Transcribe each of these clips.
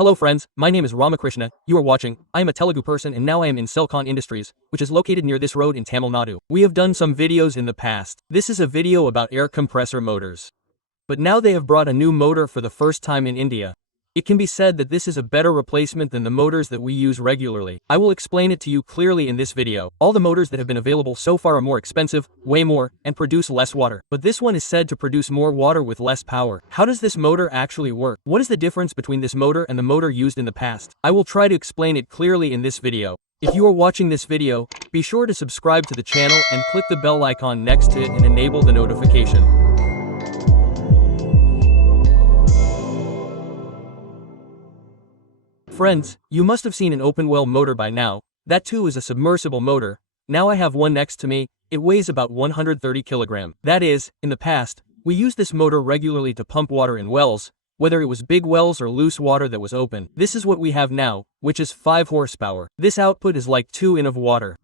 Hello friends, my name is Ramakrishna, you are watching, I am a Telugu person and now I am in SELKON Industries, which is located near this road in Tamil Nadu. We have done some videos in the past. This is a video about air compressor motors. But now they have brought a new motor for the first time in India. It can be said that this is a better replacement than the motors that we use regularly. I will explain it to you clearly in this video. All the motors that have been available so far are more expensive, way more, and produce less water. But this one is said to produce more water with less power. How does this motor actually work? What is the difference between this motor and the motor used in the past? I will try to explain it clearly in this video. If you are watching this video, be sure to subscribe to the channel and click the bell icon next to it and enable the notification. Friends, you must have seen an open well motor by now. That too is a submersible motor. Now I have one next to me. It weighs about 130 kilograms. That is, in the past, we used this motor regularly to pump water in wells, whether it was big wells or loose water that was open. This is what we have now, which is 5 horsepower. This output is like 2 in of water.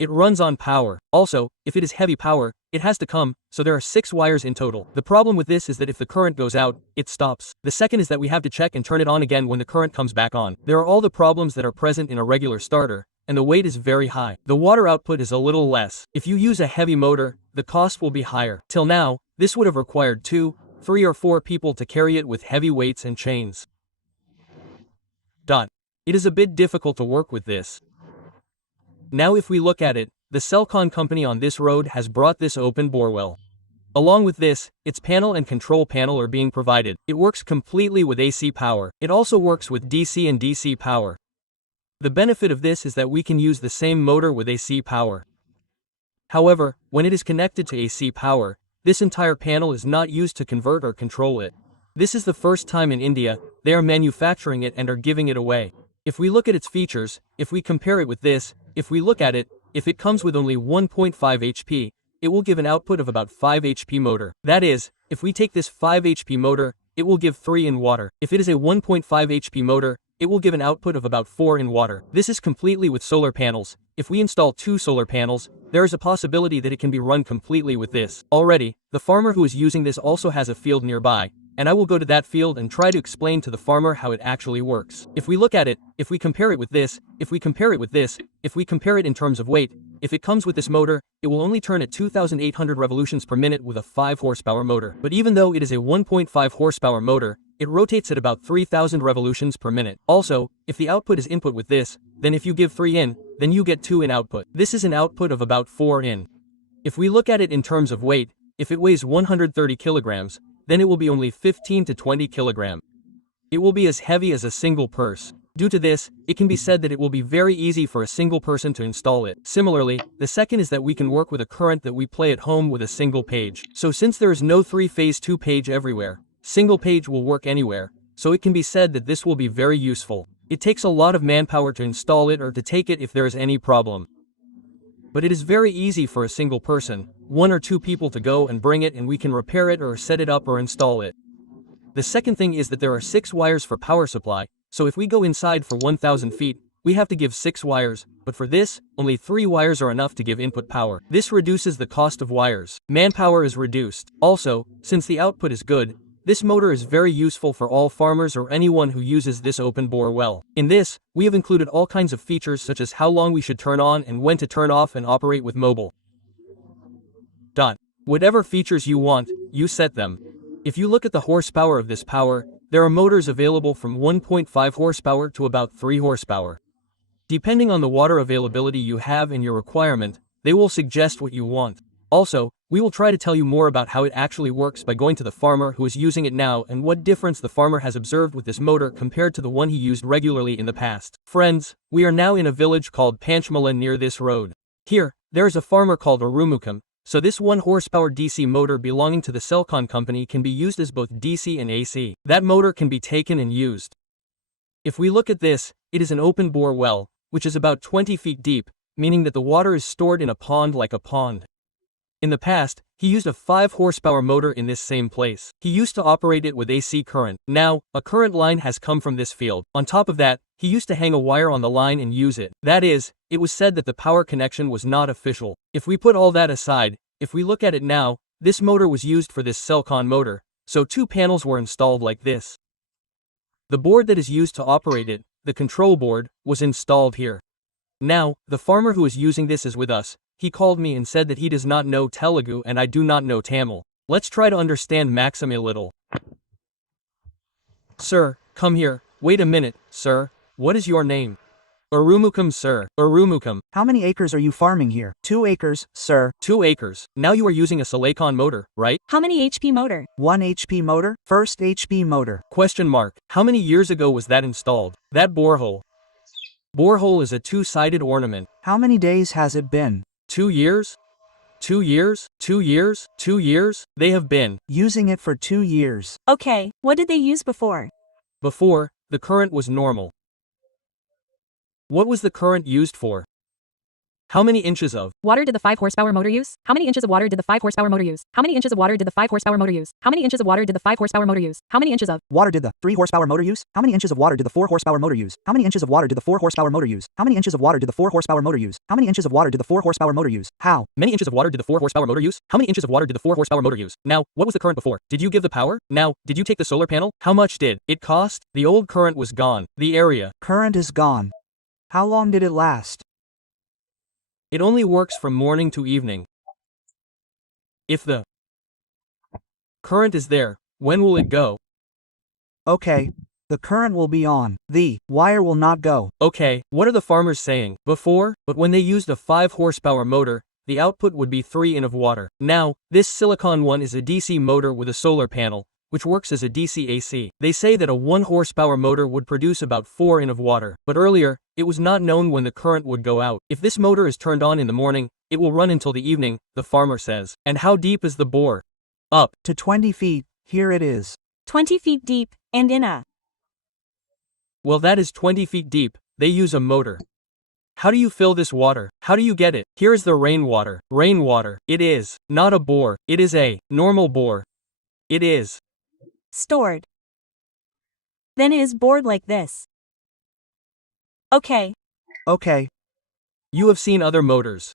It runs on power. Also, if it is heavy power, it has to come, so there are 6 wires in total. The problem with this is that if the current goes out, it stops. The second is that we have to check and turn it on again when the current comes back on. There are all the problems that are present in a regular starter, and the weight is very high. The water output is a little less. If you use a heavy motor, the cost will be higher. Till now, this would have required 2, 3 or 4 people to carry it with heavy weights and chains. It is a bit difficult to work with this. Now if we look at it, the SELKON company on this road has brought this open borewell. Along with this, its panel and control panel are being provided. It works completely with AC power. It also works with DC and DC power. The benefit of this is that we can use the same motor with AC power. However, when it is connected to AC power, this entire panel is not used to convert or control it. This is the first time in India they are manufacturing it and are giving it away. If we look at its features, if we compare it with this, if we look at it, if it comes with only 1.5 HP, it will give an output of about 5 HP motor. That is, if we take this 5 HP motor, it will give 3 in water. If it is a 1.5 HP motor, it will give an output of about 4 in water. This is completely with solar panels. If we install 2 solar panels, there is a possibility that it can be run completely with this. Already, the farmer who is using this also has a field nearby, and I will go to that field and try to explain to the farmer how it actually works. If we look at it, if we compare it with this, if we compare it with this, if we compare it in terms of weight, if it comes with this motor, it will only turn at 2,800 revolutions per minute with a 5 horsepower motor. But even though it is a 1.5 horsepower motor, it rotates at about 3,000 revolutions per minute. Also, if the output is input with this, then if you give 3 in, then you get 2 in output. This is an output of about 4 in. If we look at it in terms of weight, if it weighs 130 kilograms, then it will be only 15 to 20 kilograms. It will be as heavy as a single purse. Due to this, it can be said that it will be very easy for a single person to install it. Similarly, the second is that we can work with a current that we play at home with a single page. So since there is no 3-phase 2-page everywhere, single page will work anywhere, so it can be said that this will be very useful. It takes a lot of manpower to install it or to take it if there is any problem. But it is very easy for a single person, 1 or 2 people to go and bring it and we can repair it or set it up or install it. The second thing is that there are 6 wires for power supply, so if we go inside for 1,000 feet, we have to give 6 wires, but for this, only 3 wires are enough to give input power. This reduces the cost of wires. Manpower is reduced. Also, since the output is good, this motor is very useful for all farmers or anyone who uses this open bore well. In this, we have included all kinds of features such as how long we should turn on and when to turn off and operate with mobile. Whatever features you want, you set them. If you look at the horsepower of this power, there are motors available from 1.5 horsepower to about 3 horsepower. Depending on the water availability you have and your requirement, they will suggest what you want. Also, we will try to tell you more about how it actually works by going to the farmer who is using it now and what difference the farmer has observed with this motor compared to the one he used regularly in the past. Friends, we are now in a village called Panchmala near this road. Here, there is a farmer called Arumukam, so this 1 horsepower DC motor belonging to the SELKON company can be used as both DC and AC. That motor can be taken and used. If we look at this, it is an open bore well, which is about 20 feet deep, meaning that the water is stored in a pond like a pond. In the past, he used a 5 horsepower motor in this same place. He used to operate it with AC current. Now, a current line has come from this field. On top of that, he used to hang a wire on the line and use it. That is, it was said that the power connection was not official. If we put all that aside, if we look at it now, this motor was used for this SELKON motor, so 2 panels were installed like this. The board that is used to operate it, the control board, was installed here. Now, the farmer who is using this is with us. He called me and said that he does not know Telugu and I do not know Tamil. Let's try to understand Maxim a little. Sir, come here. Wait a minute, sir. What is your name? Urumukam, sir. Urumukam. How many acres are you farming here? 2 acres, sir. 2 acres. Now you are using a SELKON motor, right? How many HP motor? 1 HP motor, first HP motor. Question mark. How many years ago was that installed? That borehole. Borehole is a 2-sided ornament. How many days has it been? 2 years? 2 years? 2 years? 2 years? They have been Using it for 2 years. Okay, what did they use before? Before, the current was normal. What was the current used for? How many inches of water did the 5 horsepower motor use? How many inches of water did the 5 horsepower motor use? How many inches of water did the 5 horsepower motor use? How many inches of water did the 5 horsepower motor use? How many inches of water did the 3 horsepower motor use? How many inches of water did the 4 horsepower motor use? How many inches of water did the 4 horsepower motor use? How many inches of water did the 4 horsepower motor use? How many inches of water did the 4 horsepower motor use? How many inches of water did the 4 horsepower motor use? How many inches of water did the 4 horsepower motor use? Now, what was the current before? Did you give the power? Now, did you take the solar panel? How much did it cost? The old current was gone. The area. Current is gone. How long did it last? It only works from morning to evening. If the current is there, when will it go? Okay. The current will be on. The wire will not go. Okay, what are the farmers saying? Before, but when they used a 5 horsepower motor, the output would be 3 in of water. Now, this SELKON one is a DC motor with a solar panel, which works as a DC AC. They say that a 1 horsepower motor would produce about 4 in of water, but earlier, it was not known when the current would go out. If this motor is turned on in the morning, it will run until the evening, the farmer says. And how deep is the bore? Up to 20 feet, here it is. 20 feet deep, and in a. Well, that is 20 feet deep. They use a motor. How do you fill this water? How do you get it? Here is the rainwater. Rainwater. It is not a bore. It is a normal bore. It is stored. Then it is bored like this. Okay. Okay. You have seen other motors.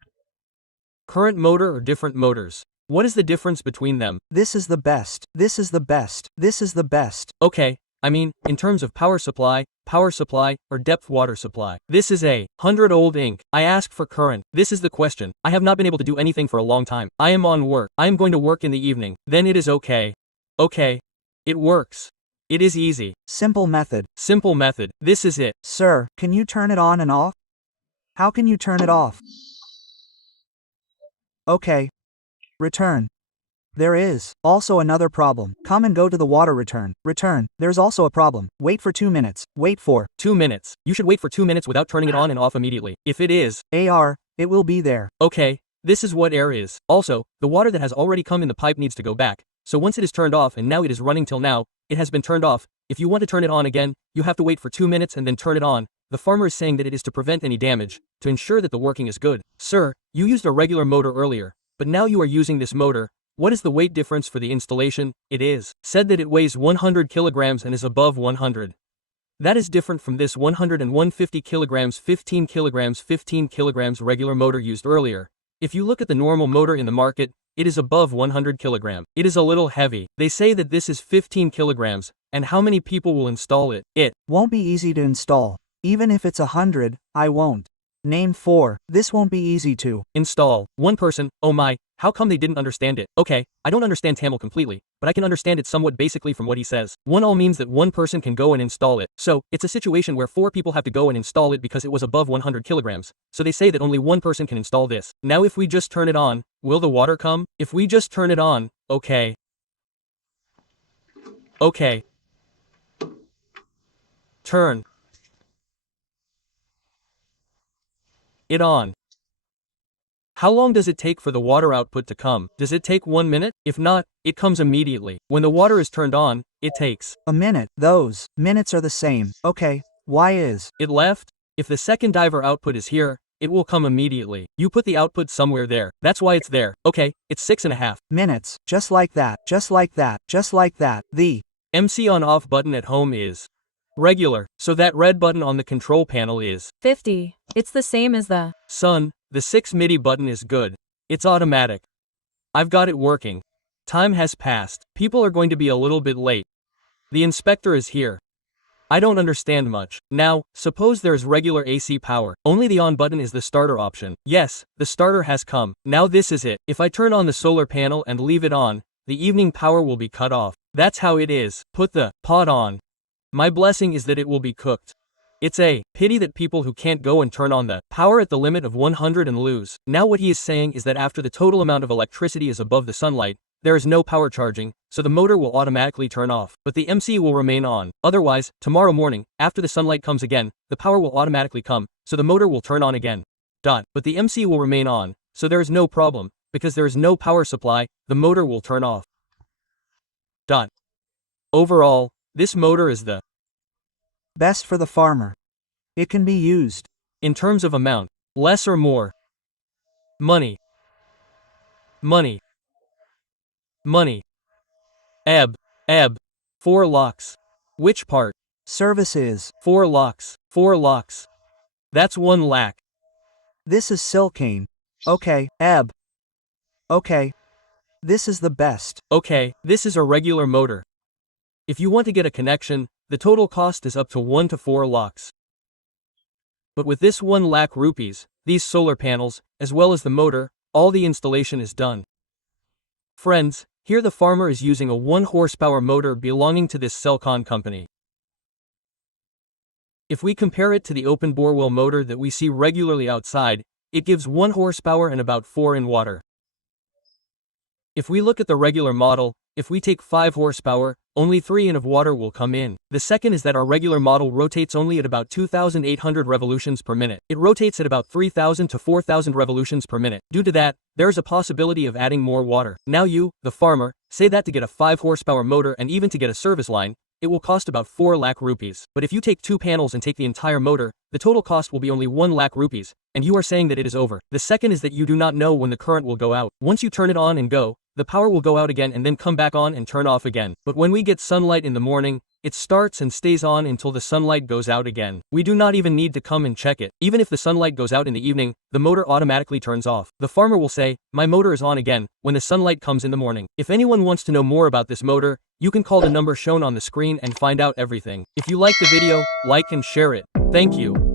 Current motor or different motors. What is the difference between them? This is the best. This is the best. This is the best. Okay, I mean, in terms of power supply, or depth water supply. This is a 100-old ink. I ask for current. This is the question. I have not been able to do anything for a long time. I am on work. I am going to work in the evening. Then it is okay. Okay. It works. It is easy. Simple method. Simple method. This is it. Sir, can you turn it on and off? How can you turn it off? Okay. Return. There is also another problem. Come and go to the water return. Return. There's also a problem. Wait for 2 minutes. Wait for 2 minutes. You should wait for 2 minutes without turning it on and off immediately. If it is AR, it will be there. Okay. This is what air is. Also, the water that has already come in the pipe needs to go back. So once it is turned off and now it is running till now, it has been turned off. If you want to turn it on again, you have to wait for 2 minutes and then turn it on. The farmer is saying that it is to prevent any damage, to ensure that the working is good. Sir, you used a regular motor earlier, but now you are using this motor. What is the weight difference for the installation? It is said that it weighs 100 kilograms and is above 100. That is different from this 100 and 150 kilograms, 15 kilograms regular motor used earlier. If you look at the normal motor in the market, it is above 100 kilogram. It is a little heavy. They say that this is 15 kilograms, and how many people will install it? It won't be easy to install. Even if it's 100, I won't. Name 4. This won't be easy to install. 1 person, oh my, how come they didn't understand it? Okay, I don't understand Tamil completely, but I can understand it somewhat basically from what he says. 1 all means that 1 person can go and install it. So, it's a situation where 4 people have to go and install it because it was above 100 kilograms. So they say that only 1 person can install this. Now if we just turn it on, will the water come? If we just turn it on, okay. Okay. Turn it on. How long does it take for the water output to come? Does it take 1 minute? If not, it comes immediately. When the water is turned on, it takes a minute. Those minutes are the same. Okay, why is it left? If the second diver output is here, it will come immediately. You put the output somewhere there. That's why it's there. Okay, it's 6.5 minutes. Just like that. Just like that. Just like that. The MC on off button at home is regular, so that red button on the control panel is 50. It's the same as the Son, the 6 MIDI button is good. It's automatic. I've got it working. Time has passed. People are going to be a little bit late. The inspector is here. I don't understand much. Now, suppose there's regular AC power. Only the on button is the starter option. Yes, the starter has come. Now this is it. If I turn on the solar panel and leave it on, the evening power will be cut off. That's how it is. Put the pot on. My blessing is that it will be cooked. It's a pity that people who can't go and turn on the power at the limit of 100 and lose. Now what he is saying is that after the total amount of electricity is above the sunlight, there is no power charging, so the motor will automatically turn off, but the MC will remain on. Otherwise, tomorrow morning, after the sunlight comes again, the power will automatically come, so the motor will turn on again. But the MC will remain on, so there is no problem, because there is no power supply, the motor will turn off. Overall, this motor is the best for the farmer. It can be used. In terms of amount, less or more. Money. Money. Money. Ebb. 4 locks. Which part? Service is 4 locks. 4 locks. That's 1 lakh. This is SELKON. Okay, ebb. Okay. This is the best. Okay, this is a regular motor. If you want to get a connection, the total cost is up to 1 to 4 lakhs. But with this 1 lakh rupees, these solar panels, as well as the motor, all the installation is done. Friends, here the farmer is using a 1 horsepower motor belonging to this SELKON company. If we compare it to the open borewell motor that we see regularly outside, it gives 1 horsepower and about 4 in water. If we look at the regular model, if we take 5 horsepower, only 3 in of water will come in. The second is that our regular model rotates only at about 2,800 revolutions per minute. It rotates at about 3,000 to 4,000 revolutions per minute. Due to that, there is a possibility of adding more water. Now you, the farmer, say that to get a 5 horsepower motor and even to get a service line, it will cost about 4 lakh rupees. But if you take 2 panels and take the entire motor, the total cost will be only 1 lakh rupees, and you are saying that it is over. The second is that you do not know when the current will go out. Once you turn it on and go, the power will go out again and then come back on and turn off again. But when we get sunlight in the morning, it starts and stays on until the sunlight goes out again. We do not even need to come and check it. Even if the sunlight goes out in the evening, the motor automatically turns off. The farmer will say, "My motor is on again," when the sunlight comes in the morning. If anyone wants to know more about this motor, you can call the number shown on the screen and find out everything. If you like the video, like and share it. Thank you.